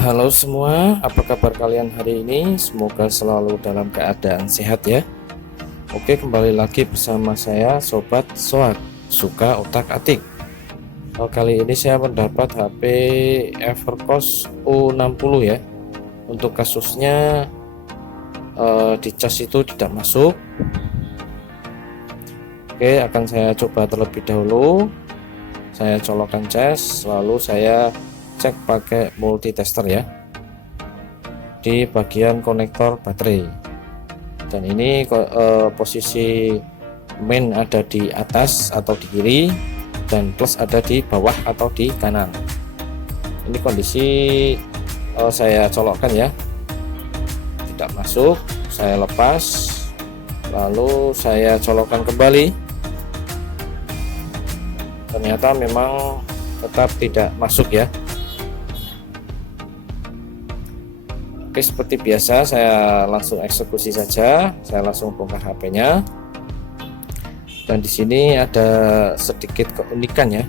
Halo semua, apa kabar kalian hari ini? Semoga selalu dalam keadaan sehat ya. Oke, kembali lagi bersama saya Sobat Soak Suka Otak-Atik. Kali ini saya mendapat HP Evercost U60 ya. Untuk kasusnya di cas itu tidak masuk. Oke, akan saya coba terlebih dahulu. Saya colokkan cas, lalu saya cek pakai multitester ya di bagian konektor baterai. Dan ini posisi main ada di atas atau di kiri dan plus ada di bawah atau di kanan. Ini kondisi saya colokkan ya, tidak masuk. Saya lepas, lalu saya colokkan kembali. Ternyata memang tetap tidak masuk ya. Oke, seperti biasa saya langsung eksekusi saja. Saya langsung bongkar HP-nya. Dan di sini ada sedikit keunikan ya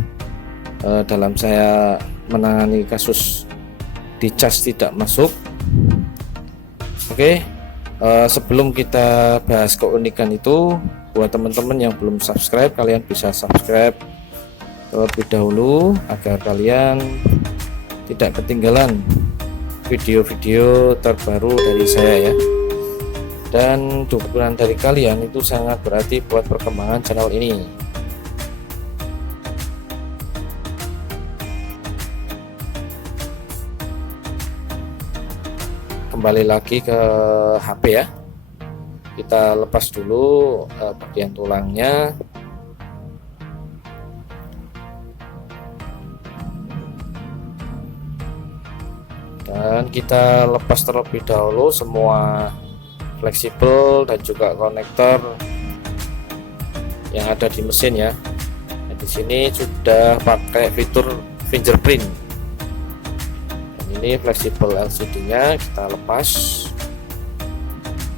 dalam saya menangani kasus di cas tidak masuk. Oke, sebelum kita bahas keunikan itu, buat teman-teman yang belum subscribe, kalian bisa subscribe terlebih dahulu agar kalian tidak ketinggalan video-video terbaru dari saya ya. Dan dukungan dari kalian itu sangat berarti buat perkembangan channel ini. Kembali lagi ke HP ya, kita lepas dulu bagian tulangnya. Dan kita lepas terlebih dahulu semua fleksibel dan juga konektor yang ada di mesin ya. Nah, di sini sudah pakai fitur fingerprint. Dan ini fleksibel LCD-nya kita lepas.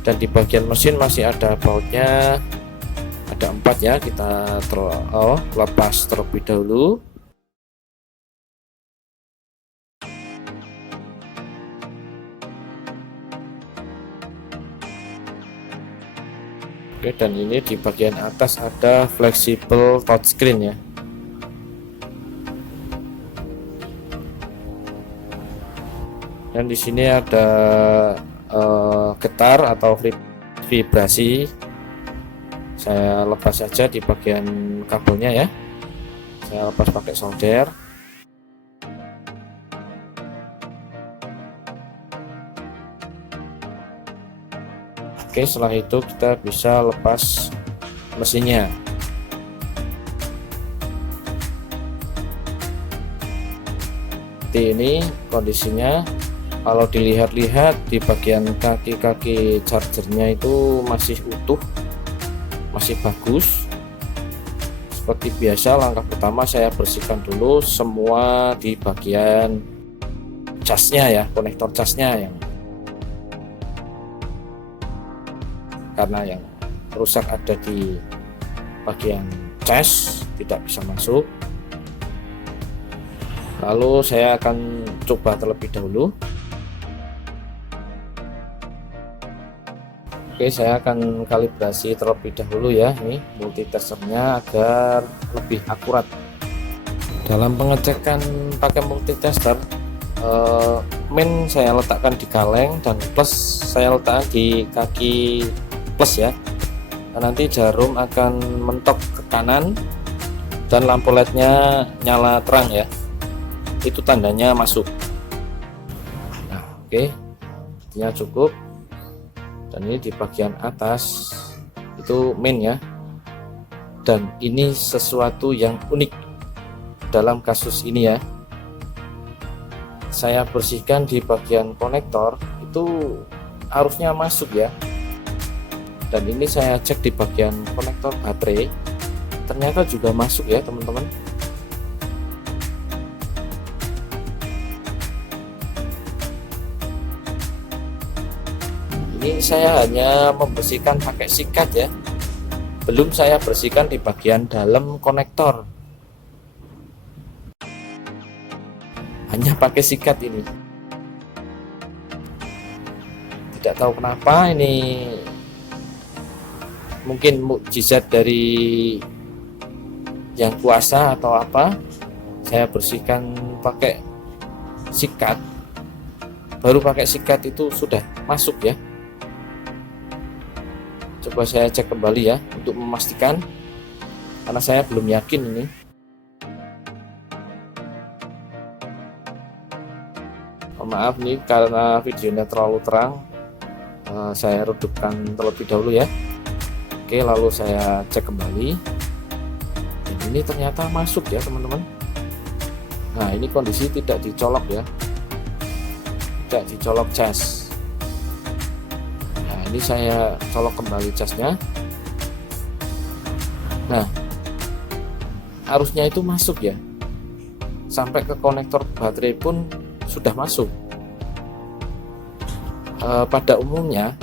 Dan di bagian mesin masih ada bautnya, ada 4 ya. Kita lepas terlebih dahulu. Oke, dan ini di bagian atas ada fleksibel touchscreen ya. Dan di sini ada getar atau vibrasi. Saya lepas saja di bagian kabelnya ya. Saya lepas pakai solder. Oke, setelah itu kita bisa lepas mesinnya. Seperti ini kondisinya. Kalau dilihat-lihat di bagian kaki-kaki chargernya itu masih utuh, masih bagus. Seperti biasa, langkah pertama saya bersihkan dulu semua di bagian casnya ya, konektor casnya yang karena yang rusak ada di bagian cas, tidak bisa masuk. Lalu saya akan coba terlebih dahulu. Oke, saya akan kalibrasi terlebih dahulu ya, ini multitesternya agar lebih akurat. Dalam pengecekan pakai multitester, main saya letakkan di kaleng dan plus saya letakkan di kaki plus ya. Nah, nanti jarum akan mentok ke kanan dan lampu LED-nya nyala terang ya. Itu tandanya masuk. Nah, oke. Artinya cukup. Dan ini di bagian atas itu main ya. Dan ini sesuatu yang unik dalam kasus ini ya. Saya bersihkan di bagian konektor itu harusnya masuk ya. Dan ini saya cek di bagian konektor baterai, ternyata juga masuk ya teman-teman. Ini saya hanya membersihkan pakai sikat ya, belum saya bersihkan di bagian dalam konektor. hanya pakai sikat ini. Tidak tahu kenapa, ini mungkin mukjizat dari yang kuasa atau apa. Saya bersihkan pakai sikat, baru pakai sikat itu sudah masuk ya. Coba saya cek kembali ya untuk memastikan, karena saya belum yakin ini. Maaf nih karena videonya terlalu terang, saya redupkan terlebih dahulu ya. Oke, lalu saya cek kembali, dan ini ternyata masuk ya teman-teman. Nah, ini kondisi tidak dicolok ya, tidak dicolok cas. Nah, ini saya colok kembali casnya. Nah, harusnya itu masuk ya, sampai ke konektor baterai pun sudah masuk. Pada umumnya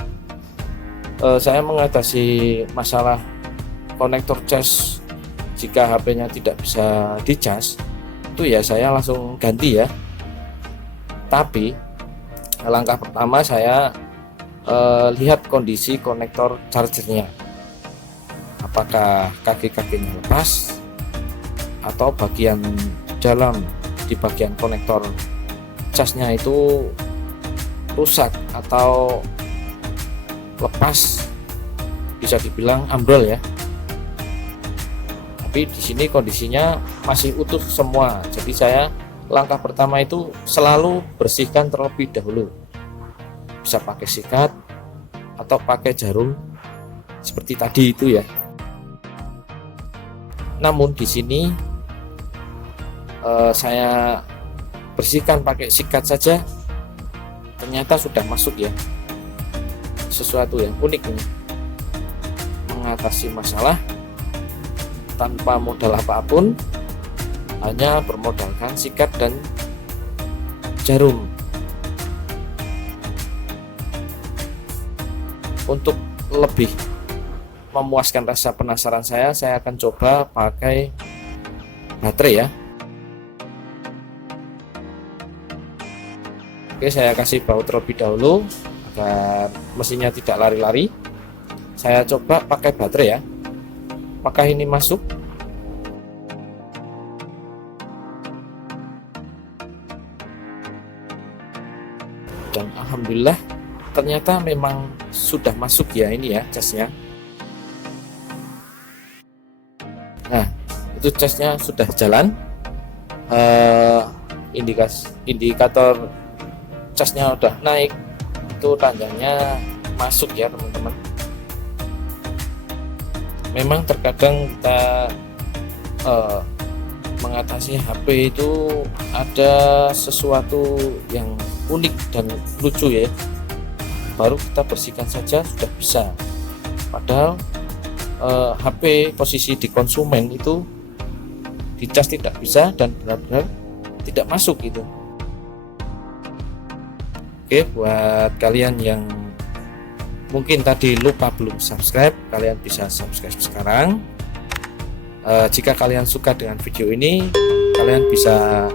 saya mengatasi masalah konektor cas jika HP-nya tidak bisa dicas, itu ya saya langsung ganti ya. Tapi langkah pertama saya lihat kondisi konektor chargernya, apakah kaki-kakinya lepas atau bagian dalam di bagian konektor casnya itu rusak atau lepas, bisa dibilang ambrol ya. Tapi di sini kondisinya masih utuh semua. Jadi saya langkah pertama itu selalu bersihkan terlebih dahulu. Bisa pakai sikat atau pakai jarum seperti tadi itu ya. Namun di sini saya bersihkan pakai sikat saja, ternyata sudah masuk ya. Sesuatu yang unik ini, mengatasi masalah tanpa modal apapun, hanya bermodalkan sikat dan jarum. Untuk lebih memuaskan rasa penasaran saya akan coba pakai baterai ya. Oke, saya kasih baut terlebih dahulu agar mesinnya tidak lari-lari. Saya coba pakai baterai ya. Apakah ini masuk? Dan alhamdulillah ternyata memang sudah masuk ya ini ya casnya. Nah, itu casnya sudah jalan. Indikator casnya udah naik, itu tandanya masuk ya teman-teman. Memang terkadang kita mengatasi HP itu ada sesuatu yang unik dan lucu ya, baru kita bersihkan saja sudah bisa. Padahal HP posisi di konsumen itu dicas tidak bisa dan benar-benar tidak masuk gitu. Oke, buat kalian yang mungkin tadi lupa belum subscribe, kalian bisa subscribe sekarang. Jika kalian suka dengan video ini, kalian bisa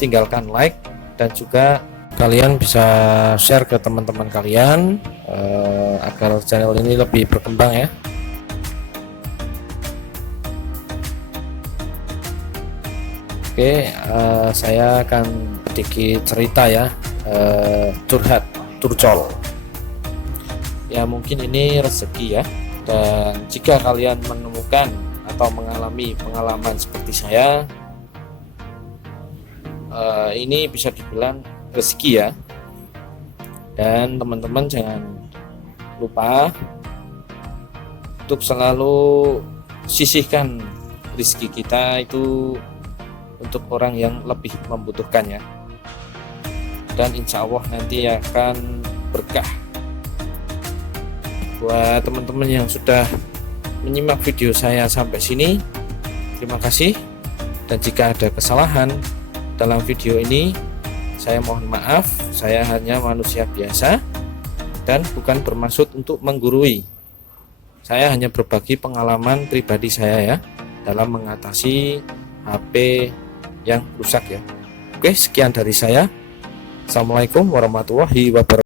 tinggalkan like, dan juga kalian bisa share ke teman-teman kalian agar channel ini lebih berkembang ya. Oke, saya akan sedikit cerita ya, curcol ya. Mungkin ini rezeki ya, dan jika kalian menemukan atau mengalami pengalaman seperti saya, ini bisa dibilang rezeki ya. Dan teman-teman jangan lupa untuk selalu sisihkan rezeki kita itu untuk orang yang lebih membutuhkan ya, dan insya Allah nanti akan berkah. Buat teman-teman yang sudah menyimak video saya sampai sini, terima kasih. Dan jika ada kesalahan dalam video ini, saya mohon maaf. Saya hanya manusia biasa dan bukan bermaksud untuk menggurui. Saya hanya berbagi pengalaman pribadi saya ya, dalam mengatasi HP yang rusak ya. Oke, sekian dari saya. Assalamualaikum warahmatullahi wabarakatuh.